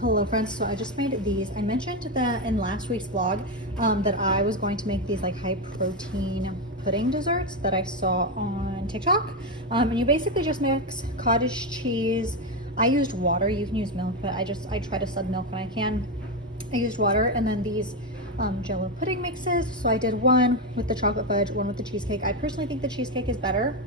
Hello friends, so I just made these. I mentioned that in last week's vlog that I was going to make these like high protein pudding desserts that I saw on TikTok. And you basically just mix cottage cheese. I used water, you can use milk, but I try to sub milk when I can. I used water and then these Jello pudding mixes. So I did one with the chocolate fudge, one with the cheesecake. I personally think the cheesecake is better.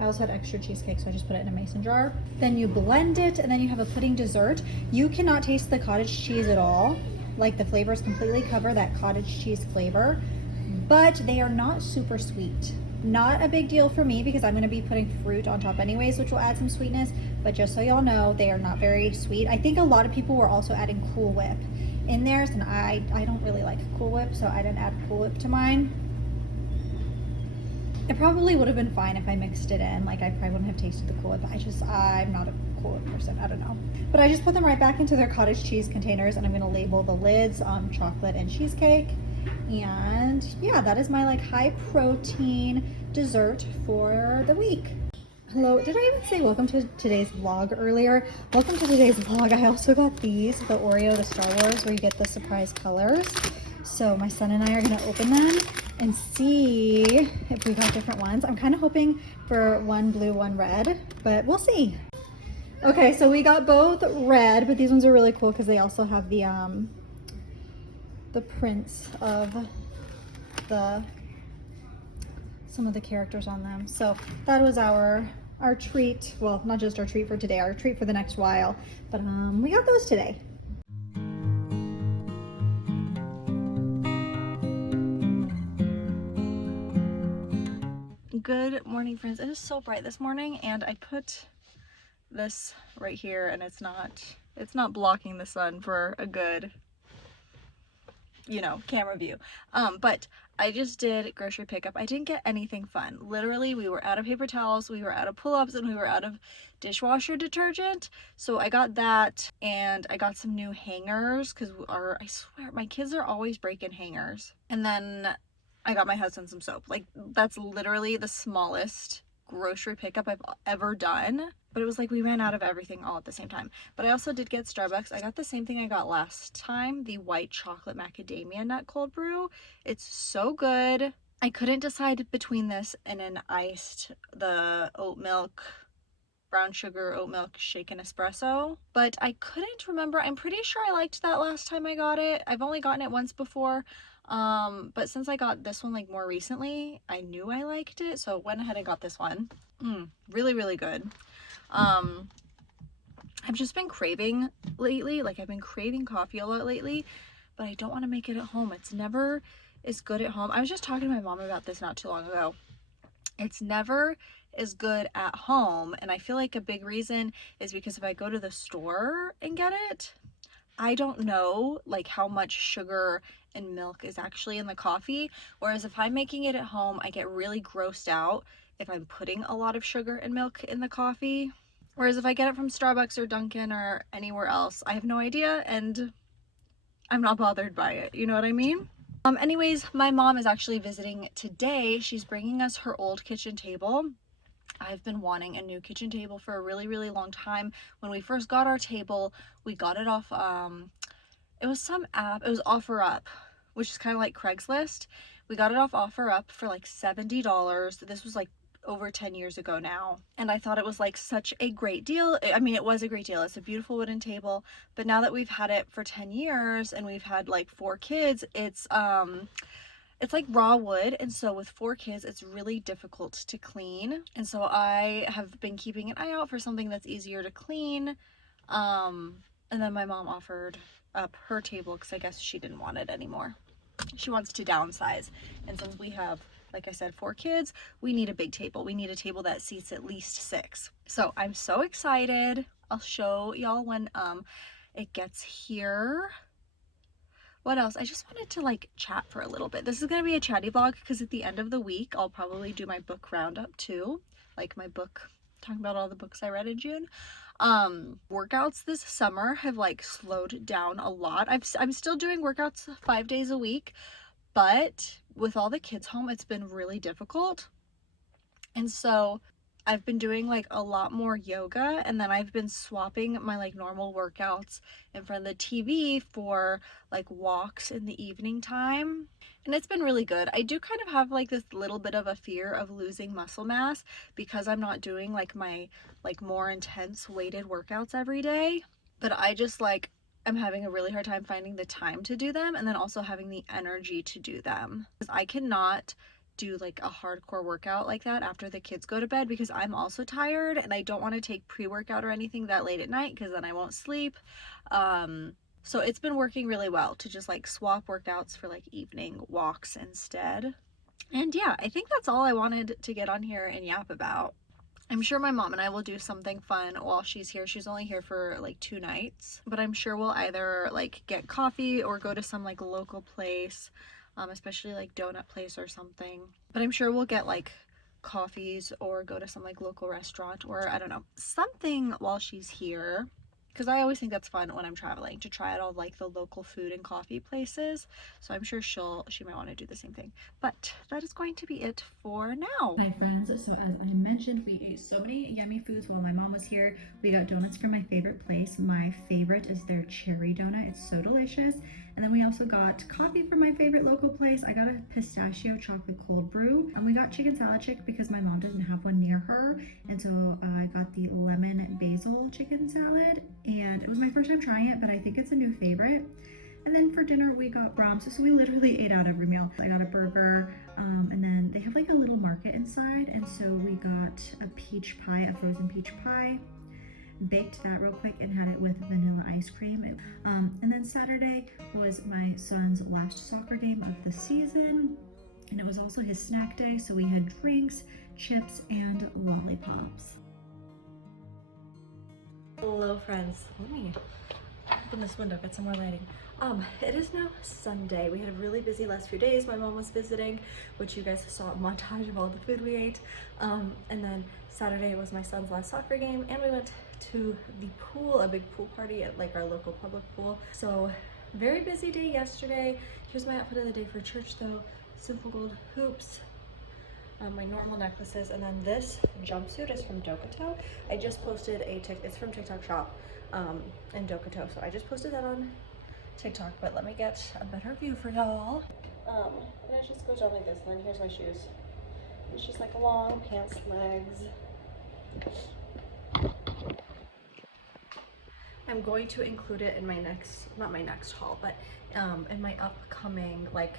I also had extra cheesecake, so I just put it in a mason jar. Then you blend it, and then you have a pudding dessert. You cannot taste the cottage cheese at all. Like, the flavors completely cover that cottage cheese flavor, but they are not super sweet. Not a big deal for me because I'm gonna be putting fruit on top anyways, which will add some sweetness, but just so y'all know, they are not very sweet. I think a lot of people were also adding Cool Whip in theirs, and I don't really like Cool Whip, so I didn't add Cool Whip to mine. It probably would have been fine if I mixed it in. Like, I probably wouldn't have tasted the Cool Whip. I'm not a Cool Whip person. I don't know. But I just put them right back into their cottage cheese containers, and I'm going to label the lids chocolate and cheesecake. And yeah, that is my like high protein dessert for the week. Hello, did I even say welcome to today's vlog earlier? Welcome to today's vlog. I also got these, the Oreo, the Star Wars, where you get the surprise colors. So my son and I are gonna open them and see if we got different ones. I'm kind of hoping for one blue, one red, but we'll see. Okay, so we got both red, but these ones are really cool because they also have the prints of some of the characters on them. So that was our treat. Well, not just our treat for today, our treat for the next while, but we got those today. Good morning, friends. It is so bright this morning, and I put this right here, and it's not blocking the sun for a good, you know, camera view. But I just did grocery pickup. I didn't get anything fun. Literally, we were out of paper towels, we were out of pull-ups, and we were out of dishwasher detergent. So I got that, and I got some new hangers because I swear my kids are always breaking hangers. And then I got my husband some soap. Like, that's literally the smallest grocery pickup I've ever done. But it was like we ran out of everything all at the same time. But I also did get Starbucks. I got the same thing I got last time, the white chocolate macadamia nut cold brew. It's so good. I couldn't decide between this and the oat milk, brown sugar oat milk shaken espresso, but I couldn't remember. I'm pretty sure I liked that last time I got it. I've only gotten it once before, but since I got this one like more recently, I knew I liked it, so I went ahead and got this one. Really, really good. I've just been craving lately, like I've been craving coffee a lot lately, but I don't want to make it at home. It's never as good at home. I was just talking to my mom about this not too long ago. It's never as good at home, and I feel like a big reason is because if I go to the store and get it, I don't know like how much sugar and milk is actually in the coffee, whereas if I'm making it at home, I get really grossed out if I'm putting a lot of sugar and milk in the coffee. Whereas if I get it from Starbucks or Dunkin' or anywhere else, I have no idea and I'm not bothered by it. You know what I mean? Anyways, my mom is actually visiting today. She's bringing us her old kitchen table. I've been wanting a new kitchen table for a really, really long time. When we first got our table, we got it off, it was some app, it was OfferUp, which is kind of like Craigslist. We got it off OfferUp for like $70. This was like over 10 years ago now, and I thought it was like such a great deal. I mean, it was a great deal. It's a beautiful wooden table, but now that we've had it for 10 years and we've had like 4 kids, it's like raw wood, and so with 4 kids it's really difficult to clean, and so I have been keeping an eye out for something that's easier to clean. And then my mom offered up her table because I guess she didn't want it anymore. She wants to downsize, and since we have, like I said, 4 kids, we need a big table. We need a table that seats at least 6. So I'm so excited. I'll show y'all when it gets here. What else? I just wanted to like chat for a little bit. This is going to be a chatty vlog because at the end of the week I'll probably do my book roundup too, like my book, talking about all the books I read in June. Workouts this summer have like slowed down a lot. I'm still doing workouts 5 days a week, but with all the kids home, it's been really difficult. And so I've been doing like a lot more yoga, and then I've been swapping my like normal workouts in front of the TV for like walks in the evening time. And it's been really good. I do kind of have like this little bit of a fear of losing muscle mass because I'm not doing like my like more intense weighted workouts every day. But I just like I'm having a really hard time finding the time to do them, and then also having the energy to do them. Because I cannot do like a hardcore workout like that after the kids go to bed because I'm also tired and I don't want to take pre-workout or anything that late at night because then I won't sleep. So it's been working really well to just like swap workouts for like evening walks instead. And yeah, I think that's all I wanted to get on here and yap about. I'm sure my mom and I will do something fun while she's here. She's only here for like 2 nights, but I'm sure we'll either like get coffee or go to some like local place, especially like donut place or something. But I'm sure we'll get like coffees or go to some like local restaurant or I don't know, something while she's here. Because I always think that's fun when I'm traveling to try out all like the local food and coffee places. So I'm sure she might want to do the same thing. But that is going to be it for now. Hi friends, so as I mentioned, we ate so many yummy foods while my mom was here. We got donuts from my favorite place. My favorite is their cherry donut. It's so delicious. And then we also got coffee from my favorite local place. I got a pistachio chocolate cold brew. And we got chicken salad chick because my mom doesn't have one near her. And so I got the lemon basil chicken salad. And it was my first time trying it, but I think it's a new favorite. And then for dinner, we got Brahms. So we literally ate out every meal. I got a burger, and then they have like a little market inside. And so we got a peach pie, a frozen peach pie, baked that real quick and had it with vanilla ice cream. And then Saturday was my son's last soccer game of the season. And it was also his snack day. So we had drinks, chips, and lollipops. Hello friends, let me open this window, get some more lighting. It is now Sunday. We had a really busy last few days. My mom was visiting, which you guys saw a montage of all the food we ate. And then Saturday was my son's last soccer game, and we went to the pool, a big pool party at like our local public pool. So very busy day yesterday. Here's my outfit of the day for church though. Simple gold hoops, my normal necklaces, and then this jumpsuit is from Dokuto. I just posted it's from TikTok shop in Dokuto, so I just posted that on TikTok, but let me get a better view for y'all. And it just goes down like this, and then here's my shoes. It's just like long pants legs. I'm going to include it in my next, not my next haul, but in my upcoming like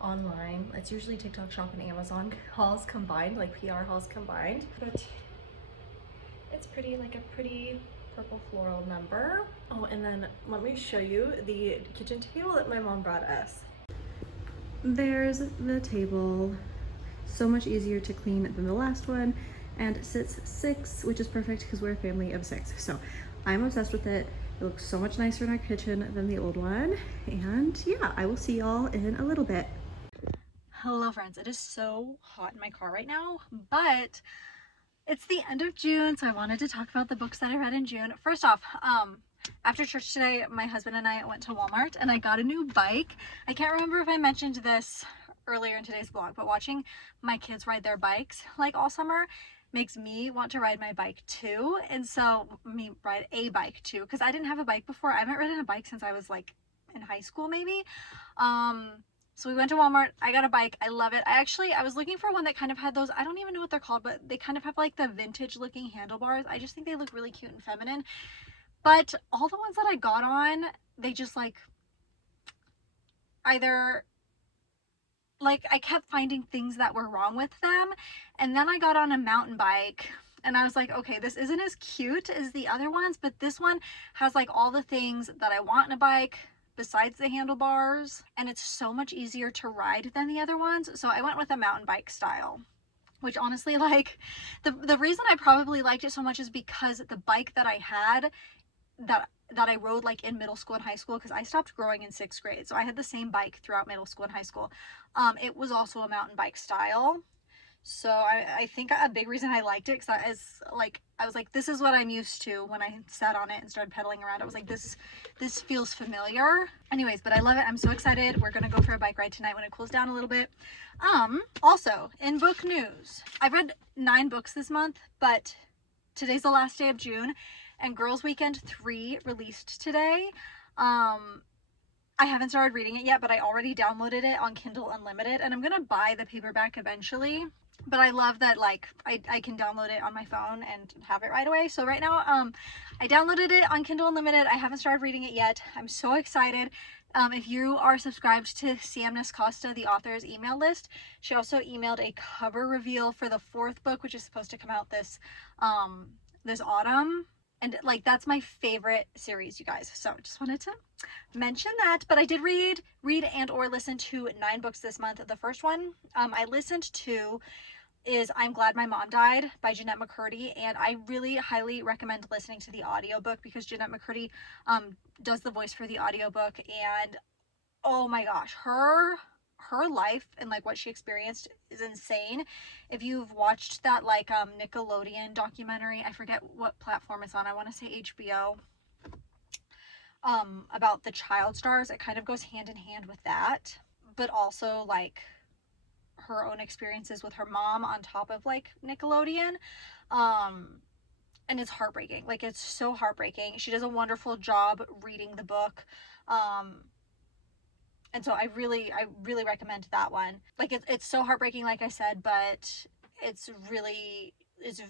online. It's usually TikTok shop and Amazon hauls combined, like PR hauls combined, but it's pretty, like a pretty purple floral number. Oh, and then let me show you the kitchen table that my mom brought us. There's the table. So much easier to clean than the last one, and sits 6, which is perfect because we're a family of 6. So I'm obsessed with it. It looks so much nicer in our kitchen than the old one. And yeah, I will see y'all in a little bit. Hello friends, it is so hot in my car right now, but it's the end of June, so I wanted to talk about the books that I read in June. First off, after church today, my husband and I went to Walmart and I got a new bike. I can't remember if I mentioned this earlier in today's vlog, but watching my kids ride their bikes like all summer makes me want to ride my bike too. And so me ride a bike too, because I didn't have a bike before. I haven't ridden a bike since I was like in high school maybe. So we went to Walmart. I got a bike. I love it. I was looking for one that kind of had those, I don't even know what they're called, but they kind of have like the vintage looking handlebars. I just think they look really cute and feminine. But all the ones that I got on, they just like either like I kept finding things that were wrong with them. And then I got on a mountain bike and I was like, okay, this isn't as cute as the other ones, but this one has like all the things that I want in a bike besides the handlebars, and it's so much easier to ride than the other ones. So I went with a mountain bike style, which honestly, like the reason I probably liked it so much is because the bike that I had that I rode like in middle school and high school, because I stopped growing in 6th grade, so I had the same bike throughout middle school and high school. It was also a mountain bike style. So I think a big reason I liked it, because I was like, this is what I'm used to when I sat on it and started pedaling around. I was like, this feels familiar. Anyways, but I love it. I'm so excited. We're gonna go for a bike ride tonight when it cools down a little bit. Also in book news, I've read 9 books this month, but today's the last day of June, and Girls Weekend 3 released today. I haven't started reading it yet, but I already downloaded it on Kindle Unlimited, and I'm gonna buy the paperback eventually. But I love that, like, I can download it on my phone and have it right away. So right now, I downloaded it on Kindle Unlimited. I haven't started reading it yet. I'm so excited. If you are subscribed to Sam Costa, the author's email list, she also emailed a cover reveal for the 4th book, which is supposed to come out this autumn. And like, that's my favorite series, you guys. So just wanted to mention that. But I did read and or listen to 9 books this month. The first one I listened to is I'm Glad My Mom Died by Jeanette McCurdy, and I really highly recommend listening to the audiobook because Jeanette McCurdy does the voice for the audiobook, and oh my gosh, her life and like what she experienced is insane. If you've watched that like Nickelodeon documentary, I forget what platform it's on, I want to say HBO, about the child stars, it kind of goes hand in hand with that, but also like her own experiences with her mom on top of like Nickelodeon. And it's heartbreaking. Like, it's so heartbreaking. She does a wonderful job reading the book. And so I really recommend that one. Like, it's so heartbreaking, like I said, but it's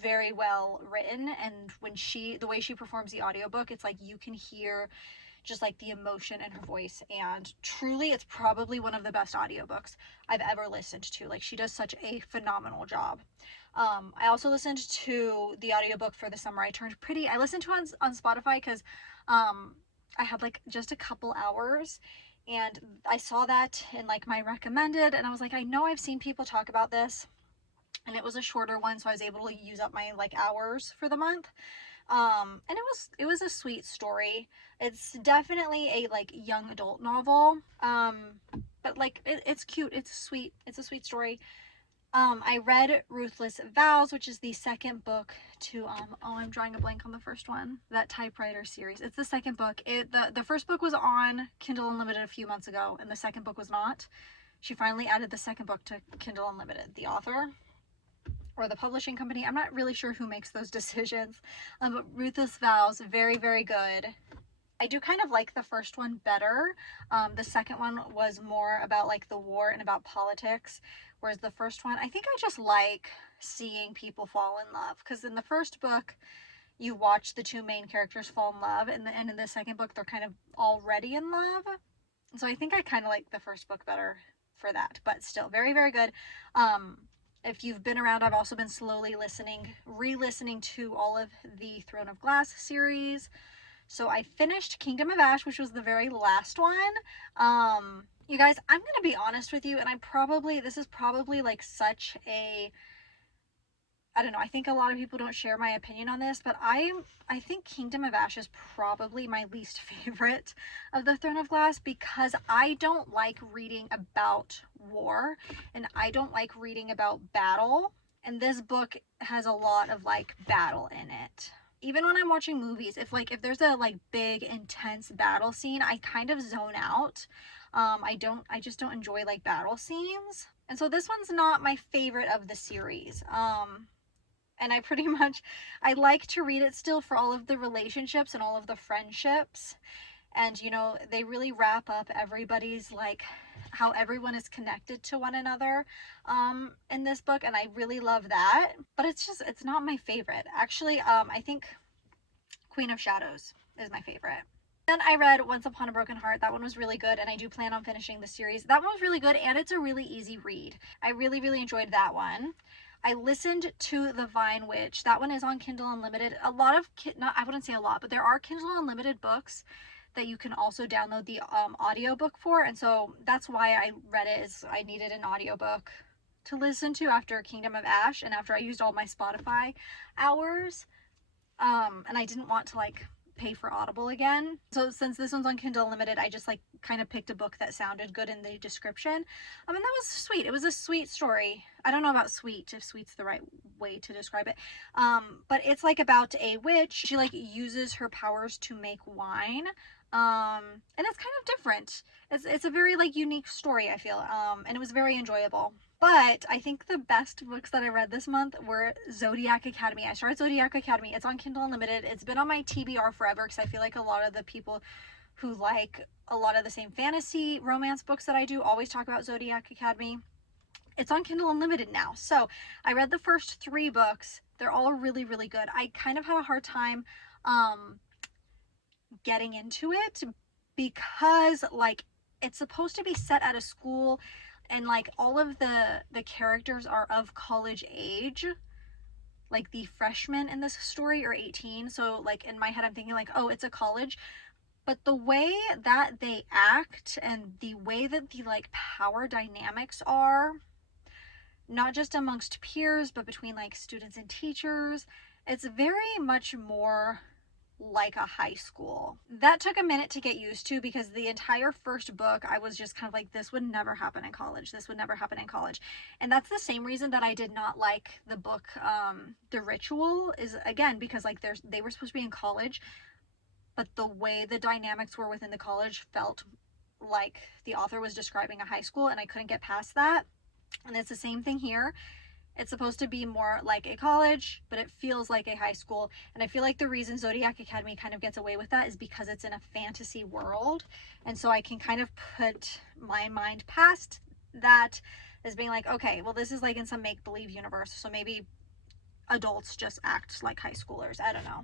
very well written. And when the way she performs the audiobook, it's like you can hear just like the emotion in her voice, and truly it's probably one of the best audiobooks I've ever listened to. Like, she does such a phenomenal job. I also listened to the audiobook for The Summer I Turned Pretty. I listened to it on Spotify because I had like just a couple hours, and I saw that in like my recommended, and I was like, I know I've seen people talk about this, and it was a shorter one, so I was able to use up my like hours for the month. And it was a sweet story. It's definitely a like young adult novel, but like it's cute. It's a sweet story. I read Ruthless Vows, which is the second book to oh, I'm drawing a blank on the first one, that typewriter series. It's the second book. The first book was on Kindle Unlimited a few months ago, and the second book was not. She finally added the second book to Kindle Unlimited. The author or the publishing company, I'm not really sure who makes those decisions, but Ruthless Vows, very, very good. I do kind of like the first one better. The second one was more about like the war and about politics, whereas the first one, I think I just like seeing people fall in love, because in the first book you watch the 2 main characters fall in love, and in the second book they're kind of already in love. So I think I kind of like the first book better for that, but still very, very good. If you've been around, I've also been slowly re-listening to all of the Throne of Glass series. So I finished Kingdom of Ash, which was the very last one. You guys, I'm gonna be honest with you, and this is probably like such a, I don't know, I think a lot of people don't share my opinion on this, but I think Kingdom of Ash is probably my least favorite of the Throne of Glass, because I don't like reading about war, and I don't like reading about battle, and this book has a lot of like battle in it. Even when I'm watching movies, if there's a like big intense battle scene, I kind of zone out. I just don't enjoy like battle scenes. And so this one's not my favorite of the series. And I like to read it still for all of the relationships and all of the friendships. And, you know, they really wrap up everybody's, like, how everyone is connected to one another in this book. And I really love that. But it's not my favorite. Actually, I think Queen of Shadows is my favorite. Then I read Once Upon a Broken Heart. That one was really good, and I do plan on finishing the series. That one was really good, and it's a really easy read. I really, really enjoyed that one. I listened to The Vine Witch. That one is on Kindle Unlimited. A lot of, I wouldn't say a lot, but there are Kindle Unlimited books that you can also download the audiobook for. And so that's why I read it, is I needed an audiobook to listen to after Kingdom of Ash and after I used all my Spotify hours. And I didn't want to like pay for Audible again. So since this one's on Kindle Unlimited, I just like kind of picked a book that sounded good in the description. And that was sweet. It was a sweet story. I don't know about sweet, if sweet's the right way to describe it. But it's like about a witch. She like uses her powers to make wine. And it's kind of different. It's a very like unique story, I feel. And it was very enjoyable. But I think the best books that I read this month were Zodiac Academy. I started Zodiac Academy. It's on Kindle Unlimited. It's been on my TBR forever because I feel like a lot of the people who like a lot of the same fantasy romance books that I do always talk about Zodiac Academy. It's on Kindle Unlimited now. So I read the first 3 books. They're all really, really good. I kind of had a hard time getting into it because like it's supposed to be set at a school and like all of the characters are of college age. Like the freshmen in this story are 18. So like in my head I'm thinking like, oh, it's a college. But the way that they act and the way that the like power dynamics are, not just amongst peers, but between like students and teachers, it's very much more like a high school. That took a minute to get used to because the entire first book I was just kind of like, this would never happen in college. This would never happen in college. And that's the same reason that I did not like the book The Ritual, is again because like they were supposed to be in college, but the way the dynamics were within the college felt like the author was describing a high school and I couldn't get past that. And it's the same thing here. It's supposed to be more like a college, but it feels like a high school. And I feel like the reason Zodiac Academy kind of gets away with that is because it's in a fantasy world. And so I can kind of put my mind past that as being like, okay, well, this is like in some make-believe universe. So maybe adults just act like high schoolers. I don't know.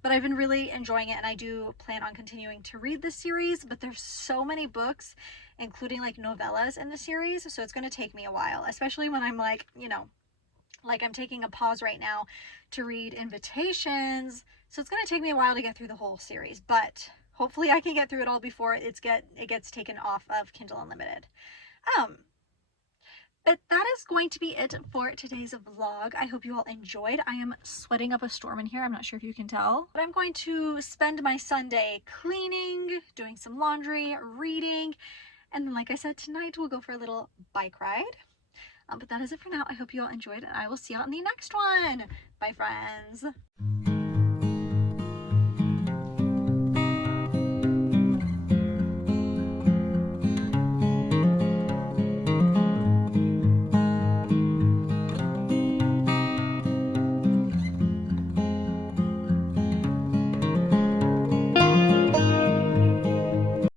But I've been really enjoying it and I do plan on continuing to read this series, but there's so many books, including like novellas in the series. So it's going to take me a while, especially when I'm like, you know, like I'm taking a pause right now to read Invitations. So it's going to take me a while to get through the whole series, but hopefully I can get through it all before it gets taken off of Kindle Unlimited. But that is going to be it for today's vlog. I hope you all enjoyed. I am sweating up a storm in here. I'm not sure if you can tell. But I'm going to spend my Sunday cleaning, doing some laundry, reading, and then like I said, tonight we'll go for a little bike ride. But that is it for now. I hope you all enjoyed, and I will see you all in the next one. Bye, friends.